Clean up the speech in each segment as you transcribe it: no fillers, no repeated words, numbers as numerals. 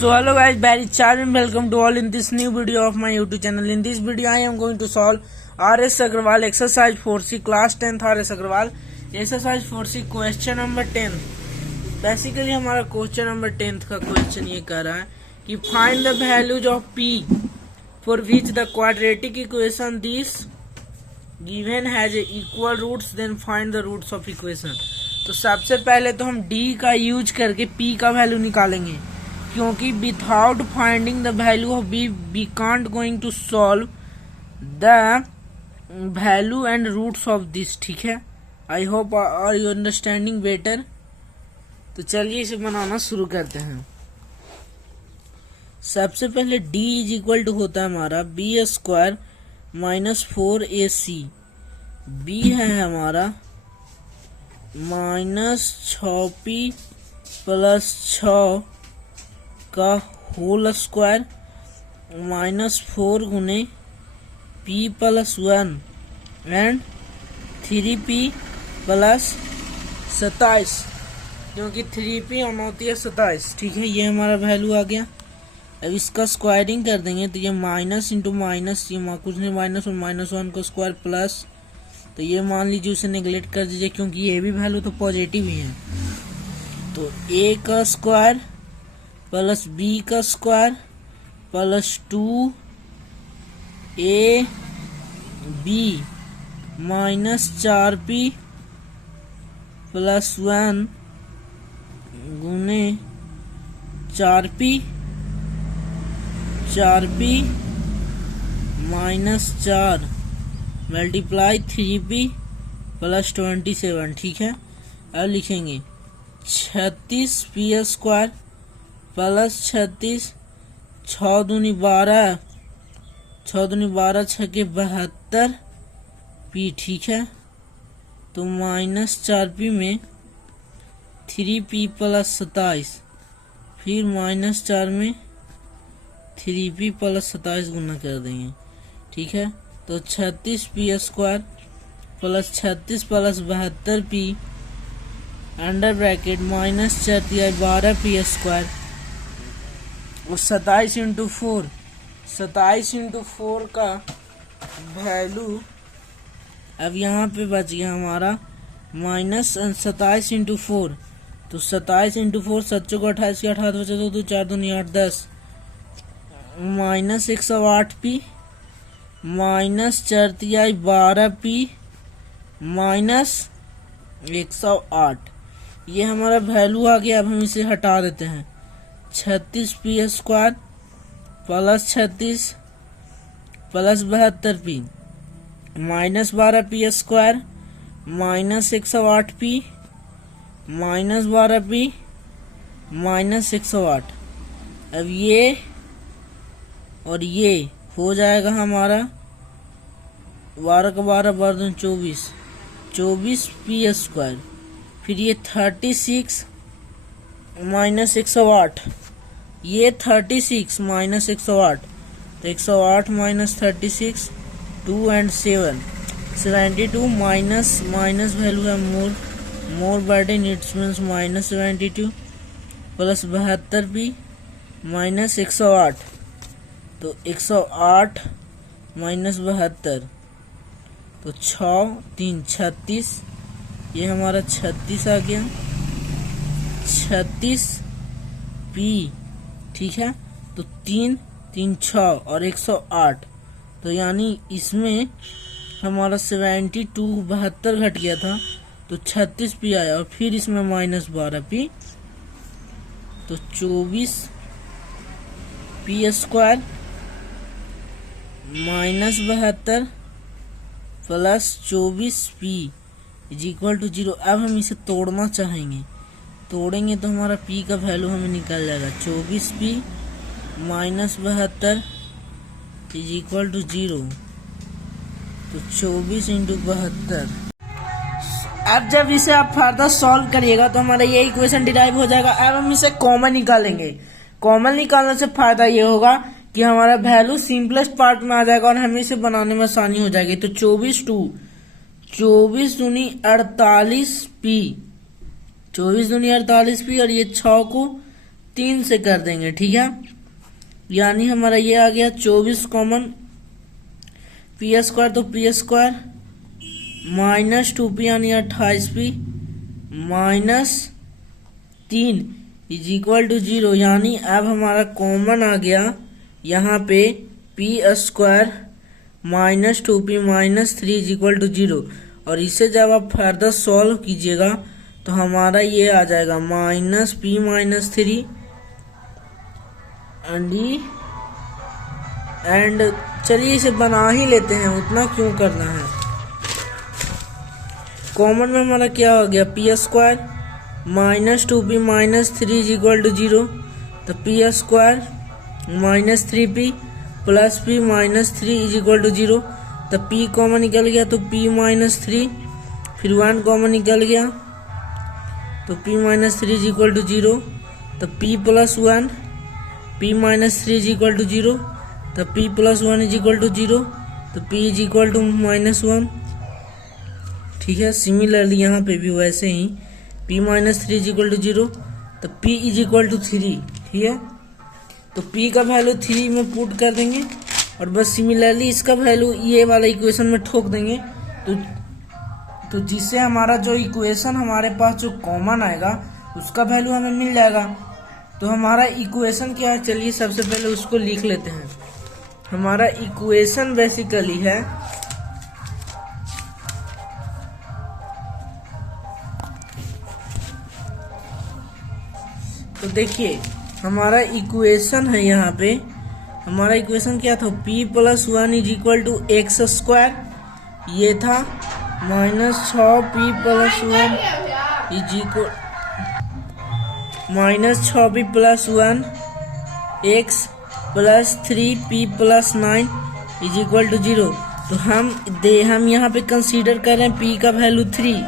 So hello guys, very charming welcome to all in this new video of my YouTube channel. In this video I am going to solve RS Agrawal exercise 4C class 10th RS Agrawal exercise 4C question number 10. Basically हमारा question number 10th का क्वेश्चन ये कर रहा है कि find the values of P for which the quadratic equation this given has equal roots then find the roots of equation. तो सबसे पहले तो हम D का यूज करके P का वैल्यू निकालेंगे, क्योंकि without finding the value of B we can't going to solve the value and roots of this. ठीक है, I hope are you understanding better. तो चलिए इसे बनाना शुरू करते हैं। सबसे पहले d इज इक्वल टू होता है हमारा B square minus 4ac। b है हमारा माइनस 6p प्लस 6 का होल स्क्वायर माइनस 4 गुने p plus 1 and 3p plus 27, क्योंकि 3p होती है 27। ठीक है, ये हमारा वैल्यू आ गया। अब इसका स्क्वायरिंग कर देंगे तो ये माइनस इंटू माइनस, ये कुछ नहीं माइनस और माइनस 1 का स्क्वायर प्लस, तो ये मान लीजिए उसे नेगलेक्ट कर दीजिए क्योंकि ये भी वैल्यू तो पॉजिटिव ही है। तो a का स्क्वायर प्लस b का square plus 2ab minus 4p plus 1 गुने 4p minus 4 multiply 3p plus 27। ठीक है, अब लिखेंगे 36p स्क्वायर प्लस 36, 6 दूनी 12, 6 दूनी 12, 6 के 72 p। ठीक है, तो माइनस 4p में 3p प्लस 27, फिर माइनस 4 में 3p प्लस 27 गुना कर देंगे। ठीक है, तो 36p square plus 36 plus 72p under bracket minus 12p square और 27 इंटू 4, 27 इंटू 4 का वैल्यू अब यहाँ पे बच गया हमारा माइनस 27 इंटू 4। तो 27 इंटू 4 7 को 28 के 28 बचे 2 4 दूनी 8 10 minus 108p minus 12p minus 108। ये हमारा वैल्यू आ गया। अब हम इसे हटा देते हैं। 36p square plus 36 plus 72p minus 12p square minus 108p minus 12p minus 108। अब ये और ये हो जाएगा हमारा 12 का 12 12 24, 24p स्क्वायर। फिर ये 36 माइनस 108, ये 36 माइनस 108, तो 108 minus 36 2 and 7 72 minus minus value है more burden it's means minus 72 plus 72p minus 108, तो 108 माइनस 72, तो 6 3 36, ये हमारा 36 आ गया 36p। ठीक है, तो 3 3 6 और 108, तो यानी इसमें हमारा 72 72 घट गया था तो 36p आया और फिर इसमें माइनस 12p, तो 24p square minus 72 plus 24p is equal to 0। अब हम इसे तोड़ना चाहेंगे, तोड़ेंगे तो हमारा p का वैल्यू हमें निकल जाएगा 24p minus 72 is equal to 0, तो 24 इंटू 72। अब जब इसे आप फर्दर सॉल्व करिएगा तो हमारा ये इक्वेशन डिराइव हो जाएगा। अब हम इसे कॉमन निकालेंगे। कॉमन निकालने से फायदा ये होगा कि हमारा वैल्यू सिंपलेस्ट पार्ट में आ जाएगा और हमें इसे बनाने में आसानी हो जाएगी। तो 24 दूनी 48p, 24 दूनी 48p और ये 6 को 3 से कर देंगे, ठीक है। यानी हमारा ये आ गया 24 कॉमन, पी स्क्वायर तो पी स्क्वायर माइनस 2p यानी 28p minus 3 is equal to 0। यानी अब हमारा कॉमन आ गया यहाँ पे P square minus 2p minus 3 is equal to 0। और इसे जब आप फर्दर सॉल्व कीजिएगा तो हमारा ये आ जाएगा माइनस p माइनस 3 एंड चलिए इसे बना ही लेते हैं, उतना क्यों करना है। कॉमन में हमारा क्या हो गया, P square minus 2p minus 3 is equal to 0। तो P square minus 3p plus p minus 3 is equal to 0। तो p कॉमन निकल गया तो p माइनस 3, फिर 1 कॉमन निकल गया तो p minus 3 is equal to 0। तो p plus 1 p minus 3 is equal to 0। तो p plus 1 is equal to 0। तो p is equal to minus 1, ठीक है। सिमिलरली यहाँ पे भी वैसे ही p minus 3 is equal to 0। तो p इज इक्वल टू 3, ठीक है। तो p का वैल्यू 3 में पुट कर देंगे और बस सिमिलरली इसका वैल्यू ये वाला इक्वेशन में ठोक देंगे। तो जिससे हमारा जो इक्वेशन हमारे पास जो कॉमन आएगा उसका वैल्यू हमें मिल जाएगा। तो हमारा इक्वेशन क्या है, चलिए सबसे पहले उसको लिख लेते हैं। हमारा इक्वेशन बेसिकली है तो देखिए हमारा इक्वेशन है यहाँ पे, हमारा इक्वेशन क्या था, p plus 1 is equal to X square, ये था minus 6p plus 1 is equal minus 6p plus 1 X plus 3p plus 9 is equal to 0। तो हम यहाँ पे कंसीडर कर रहे हैं p का वैल्यू 3,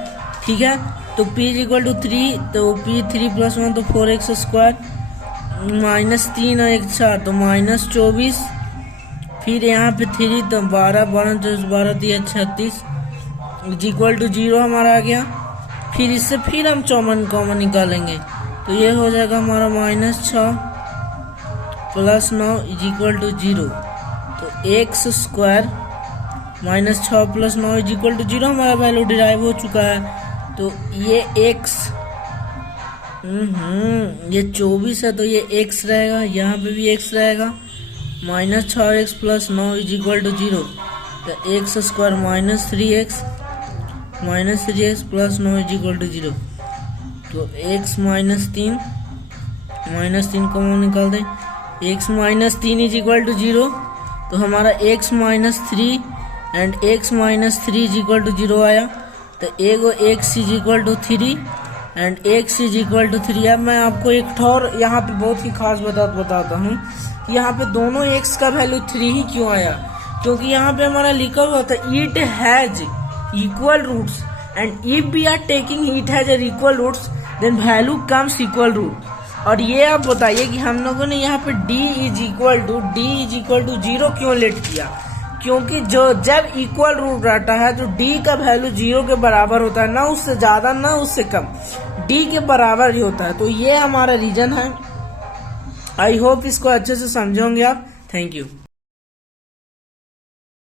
ठीक है। तो p इज इक्वल टू 3, तो p 3 प्लस 1 तो 4x स्क्वायर माइनस 3 और 1 4 तो माइनस 24, फिर यहाँ पे 3 तो 12 12 3 36 इज इक्वल टू 0 हमारा आ गया। फिर इससे फिर हम कॉमन निकालेंगे तो ये हो जाएगा हमारा minus 6 plus 9 is equal to 0। तो X square minus 6 plus 9 is equal to 0 हमारा वैल्यू डिराइव हो चुका है। तो ये x ये 24 है तो ये x रहेगा, यहाँ पे भी x रहेगा, minus 6x plus 9 is equal to 0। तो X square minus 3x plus 9 is equal to 0। तो x माइनस 3 कॉमन निकाल दें, x minus 3 is equal to 0। तो हमारा x minus 3 and x minus 3 is equal to 0 आया। तो एगो x is equal to 3 and x is equal to 3। अब मैं आपको एक और यहाँ पे बहुत ही खास बताता हूँ कि यहाँ पे दोनों x का वैल्यू 3 ही क्यों आया, क्योंकि यहाँ पे हमारा लिखा हुआ था it has equal roots and if we are taking it has equal roots then value comes equal root. और ये आप बताइए कि हम लोगों ने यहाँ पे d इज इक्वल टू 0 क्यों लेट किया, क्योंकि जब इक्वल रूट रहता है तो d का वैल्यू 0 के बराबर होता है, ना उससे ज्यादा ना उससे कम, d के बराबर ही होता है। तो ये हमारा रीजन है। आई होप इसको अच्छे से समझोगे आप। Thank you.